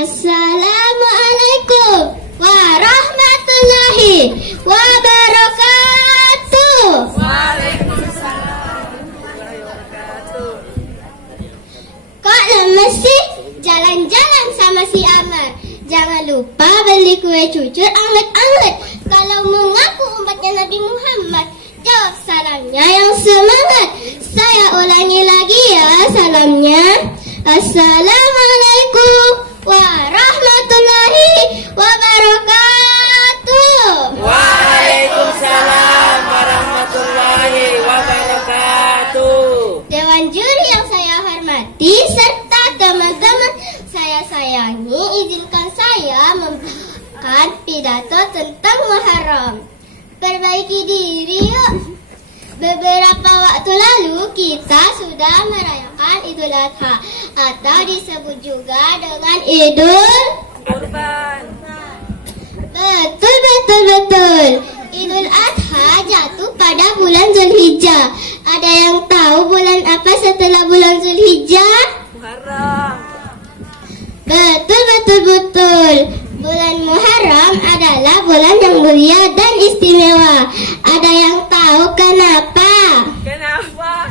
Assalamualaikum warahmatullahi wabarakatuh. Waalaikumsalam warahmatullahi wabarakatuh. Kok lemes sih? Jalan-jalan sama si Amar. Jangan lupa beli kue cucur anget-anget. Kalau mengaku umatnya Nabi Muhammad, jawab salamnya yang semangat. Saya ulangi lagi ya salamnya. Assalamualaikum warahmatullahi wabarakatuh. Waalaikumsalam warahmatullahi wabarakatuh. Dewan juri yang saya hormati serta teman-teman saya sayangi, izinkan saya membawakan pidato tentang Muharram. Perbaiki diri yuk. Beberapa waktu lalu kita sudah merayakan Idul Adha atau disebut juga dengan Idul Kurban. Betul. Idul Adha jatuh pada bulan Zulhijjah. Ada yang tahu bulan apa setelah bulan Zulhijjah? Muharram. Betul. Bulan Muharram adalah bulan yang mulia dan istimewa. Ada yang tahu kenapa? Kenapa?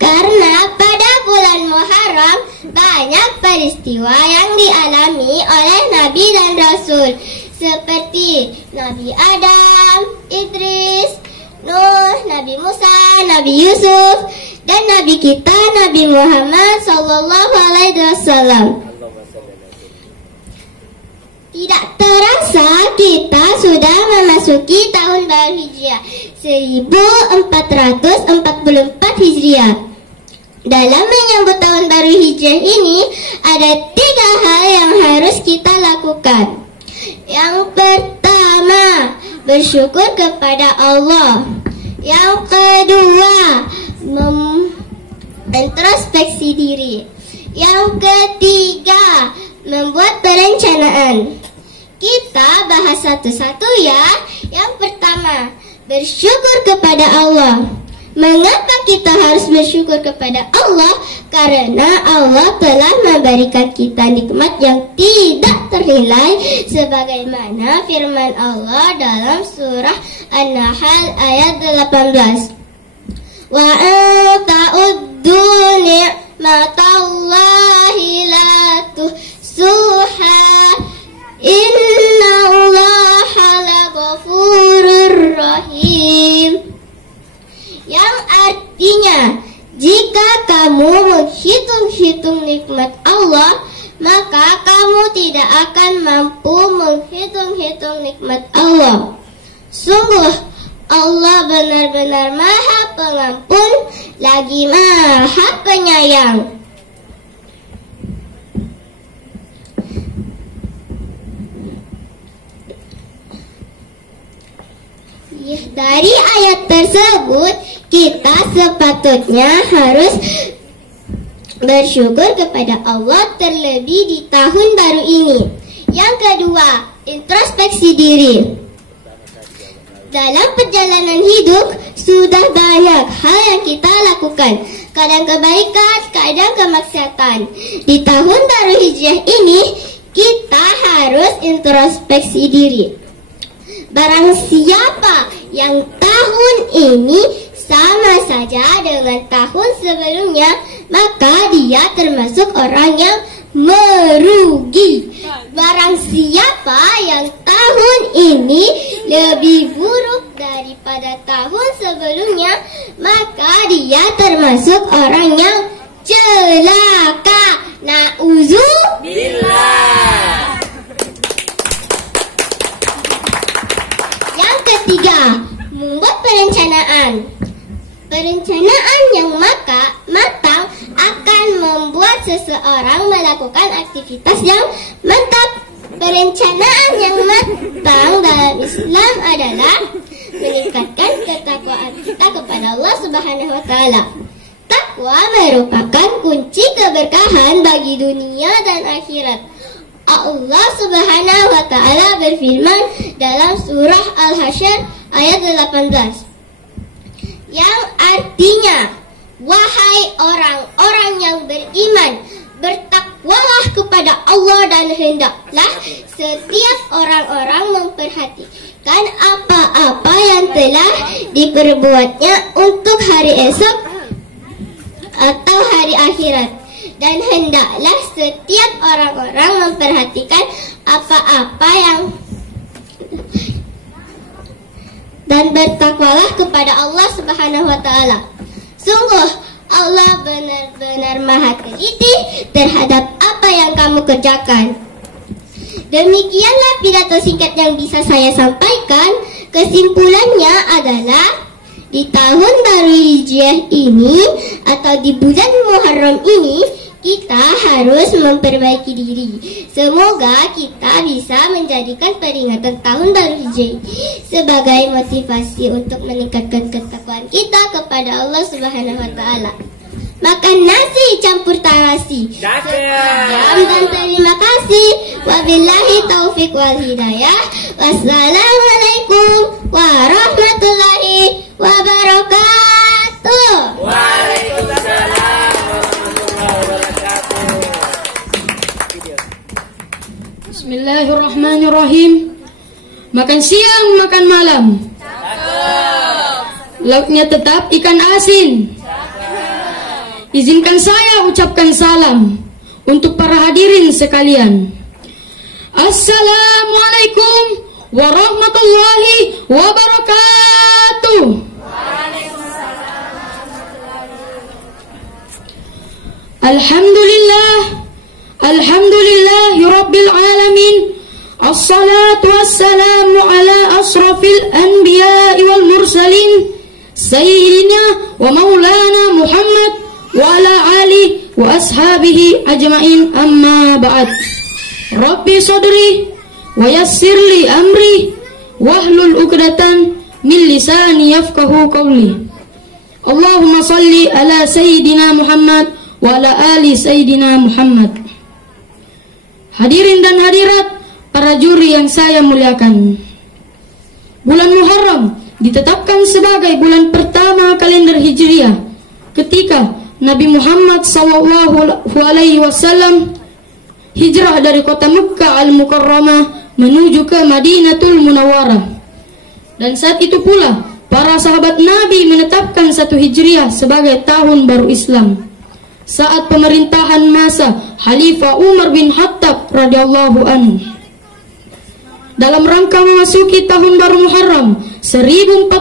Karena pada bulan Muharram banyak peristiwa yang dialami oleh Nabi dan Rasul, seperti Nabi Adam, Idris, Nuh, Nabi Musa, Nabi Yusuf, dan Nabi kita Nabi Muhammad SAW. Tidak terasa kita sudah memasuki tahun baru Hijriah 1444 Hijriah. Dalam menyambut tahun baru Hijriah ini ada 3 hal yang harus kita lakukan. Yang pertama, bersyukur kepada Allah. Yang kedua, introspeksi diri. Yang ketiga, membuat perencanaan. Kita bahas satu-satu ya. Yang pertama, bersyukur kepada Allah. Mengapa kita harus bersyukur kepada Allah? Karena Allah telah memberikan kita nikmat yang tidak ternilai, sebagaimana firman Allah dalam surah An-Nahl ayat 18. Wa ta'uddu ni'matallahi la tuhsuha innallaha laghafurur rahim. Yang artinya, jika kamu menghitung-hitung nikmat Allah, maka kamu tidak akan mampu menghitung-hitung nikmat Allah. Sungguh Allah benar-benar Maha Pengampun lagi Maha Penyayang. Dari ayat tersebut kita sepatutnya harus bersyukur kepada Allah terlebih di tahun baru ini. Yang kedua, introspeksi diri. Dalam perjalanan hidup sudah banyak hal yang kita lakukan, kadang kebaikan, kadang kemaksiatan. Di tahun baru Hijriah ini kita harus introspeksi diri. Barang siapa yang tahun ini sama saja dengan tahun sebelumnya, maka dia termasuk orang yang merugi. Barang siapa yang tahun ini lebih buruk daripada tahun sebelumnya, maka dia termasuk orang yang celaka. Na'udzubillah. Yang ketiga, membuat perencanaan. Perencanaan yang matang akan membuat seseorang melakukan aktivitas yang mantap. Perencanaan yang matang dalam Islam adalah meningkatkan ketakwaan kita kepada Allah Subhanahu wa taala. Takwa merupakan kunci keberkahan bagi dunia dan akhirat. Allah Subhanahu wa taala berfirman dalam surah Al-Hasyr ayat 18, yang artinya, wahai orang-orang yang beriman, Bertakwalah kepada Allah dan hendaklah setiap orang-orang memperhatikan apa-apa yang telah diperbuatnya untuk hari esok atau hari akhirat. Dan hendaklah setiap orang-orang memperhatikan apa-apa yang dan bertakwalah kepada Allah Subhanahu wa taala. Sungguh Allah benar-benar maha teliti terhadap apa yang kamu kerjakan. Demikianlah pidato singkat yang bisa saya sampaikan. Kesimpulannya adalah di tahun baru Hijriah ini atau di bulan Muharram ini kita harus memperbaiki diri. Semoga kita bisa menjadikan peringatan tahun baru Hijriah sebagai motivasi untuk meningkatkan ketakwaan kita kepada Allah Subhanahu wa taala. Makan nasi campur terasi. Sekian dan terima kasih. Wabillahi taufik wal hidayah. Wassalamualaikum warahmatullahi wabarakatuh. Waalaikumsalam. Bismillahirrahmanirrahim. Makan siang, makan malam. Lauknya tetap ikan asin. Izinkan saya ucapkan salam untuk para hadirin sekalian. Assalamualaikum warahmatullahi wabarakatuh. Alhamdulillah. Alhamdulillahi Rabbil Alamin. Assalatu wassalamu ala asrafil anbiya'i wal mursalin Sayyidina wa maulana Muhammad wa ala alihi wa ashabihi ajma'in, amma ba'd. Rabbi sadri wa yassirli amri wahlul uqdatan min lisani yafqahu qawli. Allahumma salli ala Sayyidina Muhammad wa ala ali Sayyidina Muhammad. Hadirin dan hadirat, para juri yang saya muliakan. Bulan Muharram ditetapkan sebagai bulan pertama kalender Hijriah ketika Nabi Muhammad SAW hijrah dari kota Mekkah Al-Mukarramah menuju ke Madinatul Munawwarah. Dan saat itu pula para sahabat Nabi menetapkan 1 Hijriah sebagai tahun baru Islam. Saat pemerintahan masa Khalifah Umar bin Khattab radhiyallahu anhu. Dalam rangka memasuki tahun baru Muharram 1444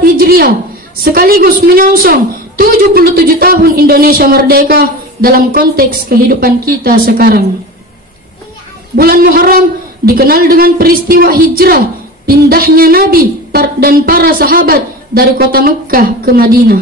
Hijriah sekaligus menyongsong 77 tahun Indonesia merdeka dalam konteks kehidupan kita sekarang. Bulan Muharram dikenal dengan peristiwa hijrah pindahnya Nabi dan para sahabat dari kota Mekkah ke Madinah.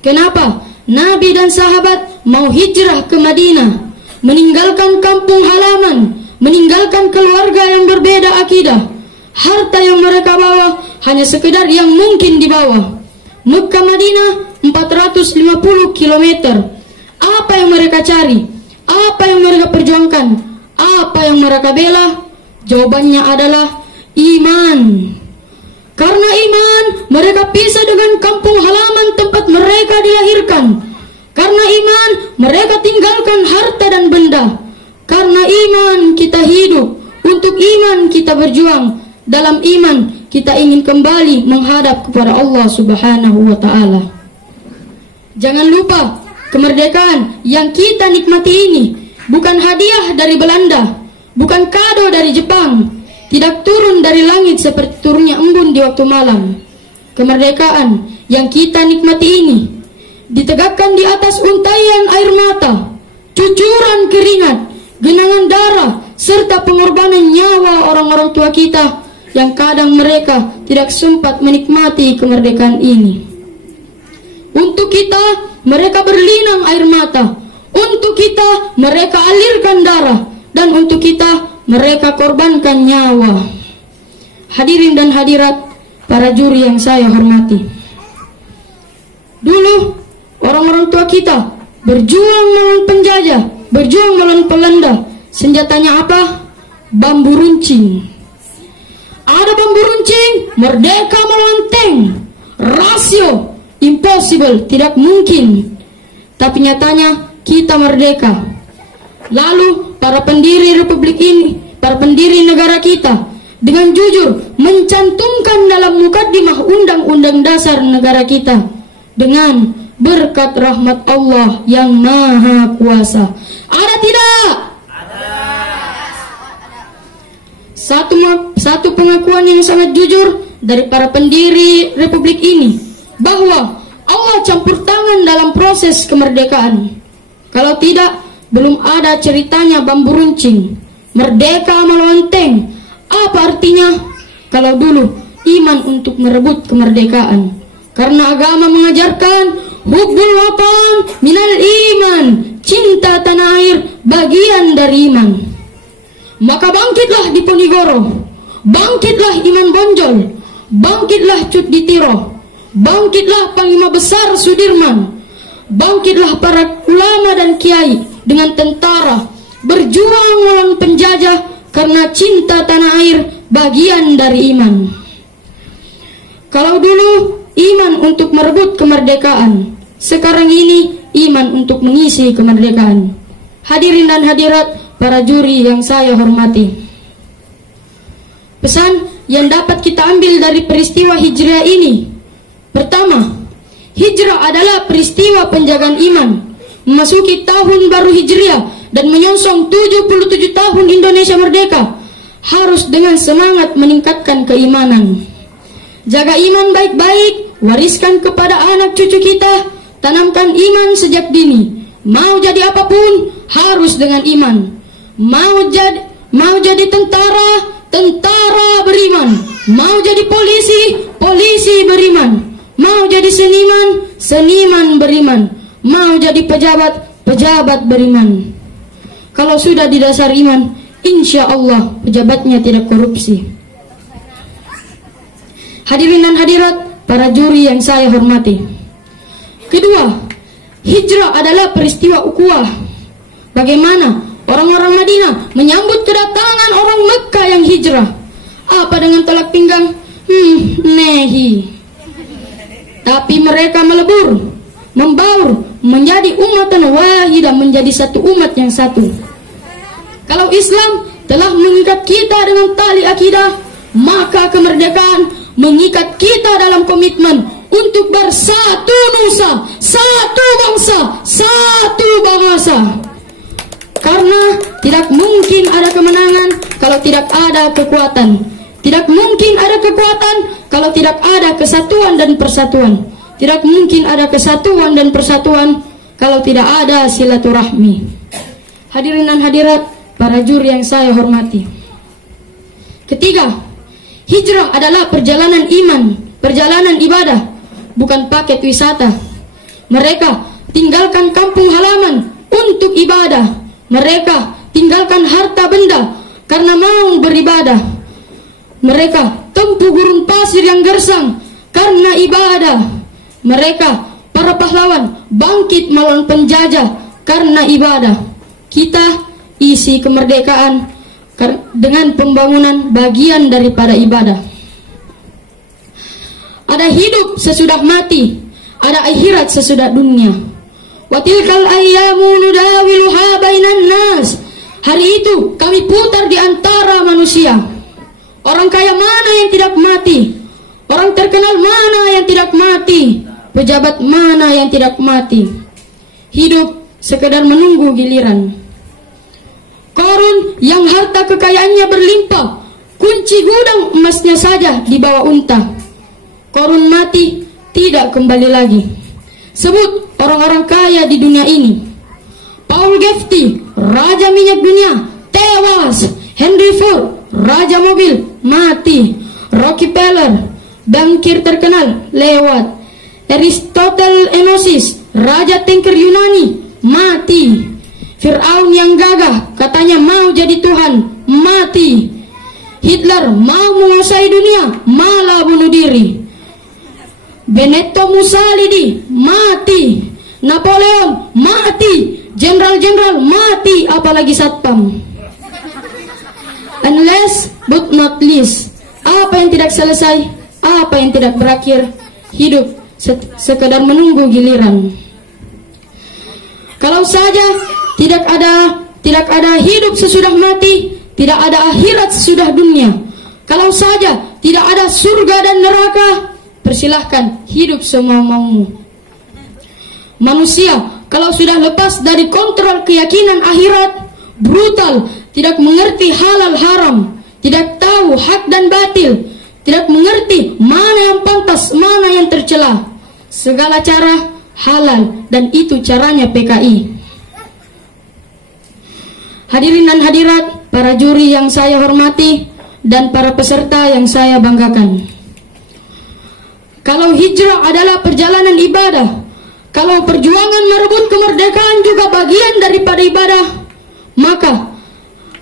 Kenapa Nabi dan sahabat mau hijrah ke Madinah, meninggalkan kampung halaman, meninggalkan keluarga yang berbeda akidah, harta yang mereka bawa hanya sekedar yang mungkin dibawa. Mekkah Madinah 450 km. Apa yang mereka cari? Apa yang mereka perjuangkan? Apa yang mereka bela? Jawabannya adalah iman. Karena iman, mereka pisah dengan kampung halaman tempat mereka dilahirkan. Karena iman, mereka tinggalkan harta dan benda. Karena iman, kita hidup. Untuk iman, kita berjuang. Dalam iman, kita ingin kembali menghadap kepada Allah Subhanahu wa ta'ala. Jangan lupa, kemerdekaan yang kita nikmati ini bukan hadiah dari Belanda, bukan kado dari Jepang, tidak turun dari langit seperti turunnya embun di waktu malam. Kemerdekaan yang kita nikmati ini ditegakkan di atas untaian air mata, cucuran keringat, genangan darah, serta pengorbanan nyawa orang-orang tua kita yang kadang mereka tidak sempat menikmati kemerdekaan ini. Untuk kita, mereka berlinang air mata. Untuk kita, mereka alirkan darah. Dan untuk kita, mereka korbankan nyawa. Hadirin dan hadirat, para juri yang saya hormati. Dulu, orang-orang tua kita berjuang melawan penjajah, berjuang melawan Belanda. Senjatanya apa? Bambu runcing. Ada bambu runcing, merdeka melawan tank. Rasio, impossible, tidak mungkin. Tapi nyatanya kita merdeka. Lalu para pendiri republik ini, para pendiri negara kita dengan jujur mencantumkan dalam mukaddimah Undang-Undang Dasar negara kita dengan berkat rahmat Allah yang Maha Kuasa. Ada tidak? Satu pengakuan yang sangat jujur dari para pendiri republik ini bahwa Allah campur tangan dalam proses kemerdekaan. Kalau tidak, belum ada ceritanya bambu runcing, merdeka melawan tank. Apa artinya? Kalau dulu iman untuk merebut kemerdekaan. Karena agama mengajarkan hubbul watan minal iman, cinta tanah air bagian dari iman. Maka bangkitlah Diponegoro, bangkitlah Iman Bonjol, bangkitlah Cut Ditiro, bangkitlah Panglima Besar Sudirman, bangkitlah para ulama dan kiai dengan tentara, berjuang melawan penjajah karena cinta tanah air bagian dari iman. Kalau dulu iman untuk merebut kemerdekaan, sekarang ini iman untuk mengisi kemerdekaan. Hadirin dan hadirat, para juri yang saya hormati, pesan yang dapat kita ambil dari peristiwa hijrah ini: pertama, hijrah adalah peristiwa penjagaan iman, memasuki tahun baru hijriah dan menyongsong 77 tahun Indonesia merdeka. Harus dengan semangat meningkatkan keimanan. Jaga iman baik-baik, wariskan kepada anak cucu kita, tanamkan iman sejak dini. Mau jadi apapun harus dengan iman. Mau jadi tentara beriman. Mau jadi polisi beriman. Mau jadi seniman beriman. Mau jadi pejabat beriman. Kalau sudah di dasar iman, insya Allah pejabatnya tidak korupsi. Hadirin dan hadirat, para juri yang saya hormati. Kedua, hijrah adalah peristiwa ukhuwah. Bagaimana orang-orang Madinah menyambut kedatangan orang Mekah yang hijrah? Apa dengan tolak pinggang? Nehi. Tapi mereka melebur, membaur, menjadi umatan wahidah, menjadi satu umat yang satu. Kalau Islam telah mengikat kita dengan tali akidah, maka kemerdekaan mengikat kita dalam komitmen untuk bersatu nusa, satu bangsa, satu bahasa. Karena tidak mungkin ada kemenangan kalau tidak ada kekuatan. Tidak mungkin ada kekuatan kalau tidak ada kesatuan dan persatuan. Tidak mungkin ada kesatuan dan persatuan kalau tidak ada silaturahmi. Hadirin dan hadirat, para juri yang saya hormati. Ketiga, hijrah adalah perjalanan iman, perjalanan ibadah, bukan paket wisata. Mereka tinggalkan kampung halaman untuk ibadah. Mereka tinggalkan harta benda karena mau beribadah. Mereka tempuh gurun pasir yang gersang karena ibadah. Mereka, para pahlawan, bangkit melawan penjajah karena ibadah. Kita isi kemerdekaan dengan pembangunan bagian daripada ibadah. Ada hidup sesudah mati, ada akhirat sesudah dunia. Wa tilkal ayyamu nudawiluha bainan nas. Hari itu kami putar di antara manusia. Orang kaya mana yang tidak mati? Orang terkenal mana yang tidak mati? Pejabat mana yang tidak mati? Hidup sekedar menunggu giliran. Korun yang harta kekayaannya berlimpah, kunci gudang emasnya saja dibawa unta. Korun mati, tidak kembali lagi. Sebut orang-orang kaya di dunia ini. Paul Gefty, raja minyak dunia, tewas. Henry Ford, raja mobil, mati. Rockefeller, bankir terkenal, lewat. Aristotle Enosis, raja tanker Yunani, mati. Fir'aun yang gagah, katanya mau jadi Tuhan, mati. Hitler mau menguasai dunia, malah bunuh diri. Benito Mussolini mati. Napoleon mati. Jenderal-jenderal mati, apalagi satpam. And last but not least, apa yang tidak selesai, apa yang tidak berakhir, hidup sekedar menunggu giliran. Kalau saja tidak ada hidup sesudah mati, tidak ada akhirat sesudah dunia. Kalau saja tidak ada surga dan neraka, persilahkan hidup semau-maumu. Manusia kalau sudah lepas dari kontrol keyakinan akhirat, brutal, tidak mengerti halal haram, tidak tahu hak dan batil, tidak mengerti mana yang pantas, mana yang tercela. Segala cara halal, dan itu caranya PKI. Hadirin dan hadirat, para juri yang saya hormati, dan para peserta yang saya banggakan. Kalau hijrah adalah perjalanan ibadah, kalau perjuangan merebut kemerdekaan juga bagian daripada ibadah, maka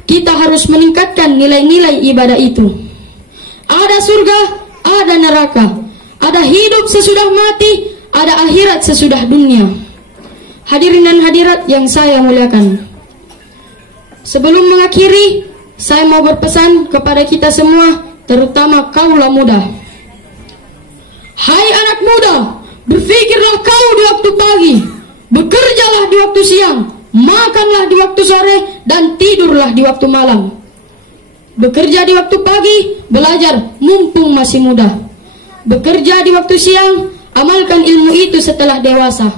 kita harus meningkatkan nilai-nilai ibadah itu. Ada surga, ada neraka, ada hidup sesudah mati, ada akhirat sesudah dunia. Hadirin dan hadirat yang saya muliakan, sebelum mengakhiri, saya mau berpesan kepada kita semua, terutama kaulah muda. Hai anak muda, berpikirlah kau di waktu pagi, bekerjalah di waktu siang, makanlah di waktu sore, dan tidurlah di waktu malam. Bekerja di waktu pagi, belajar mumpung masih muda. Bekerja di waktu siang, amalkan ilmu itu setelah dewasa.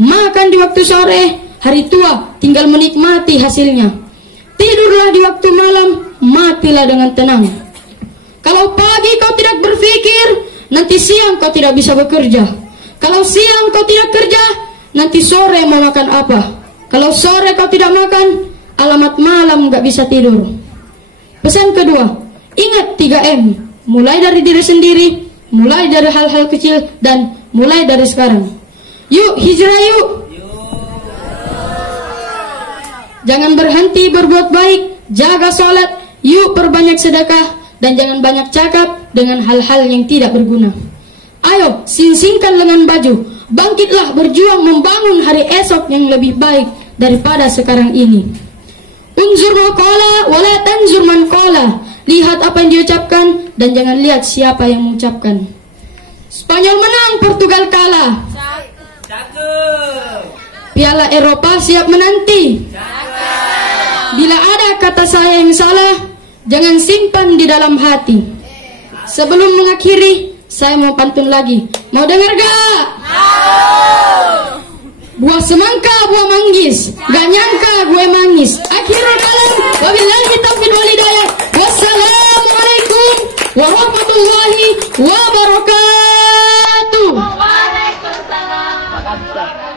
Makan di waktu sore, hari tua tinggal menikmati hasilnya. Tidurlah di waktu malam, matilah dengan tenang. Kalau pagi kau tidak berpikir, nanti siang kau tidak bisa bekerja. Kalau siang kau tidak kerja, nanti sore mau makan apa? Kalau sore kau tidak makan, alamat malam gak bisa tidur. Pesan kedua, ingat 3M. Mulai dari diri sendiri, mulai dari hal-hal kecil, dan mulai dari sekarang. Yuk hijrah yuk. Jangan berhenti berbuat baik, jaga sholat, yuk perbanyak sedekah, dan jangan banyak cakap dengan hal-hal yang tidak berguna. Ayo, sing-singkan lengan baju, bangkitlah berjuang membangun hari esok yang lebih baik daripada sekarang ini. Unzur ma qala wala tanzur man qala. Lihat apa yang diucapkan dan jangan lihat siapa yang mengucapkan. Spanyol menang, Portugal kalah. Piala Eropa siap menanti. Bila ada kata saya yang salah, jangan simpan di dalam hati. Sebelum mengakhiri, saya mau pantun lagi. Mau dengar gak? Buah semangka, buah manggis, gak nyangka gue mangis. Akhirul kalam, wabillahi taufiq wal hidayah. Wassalamualaikum warahmatullahi wabarakatuh. Waalaikumsalam.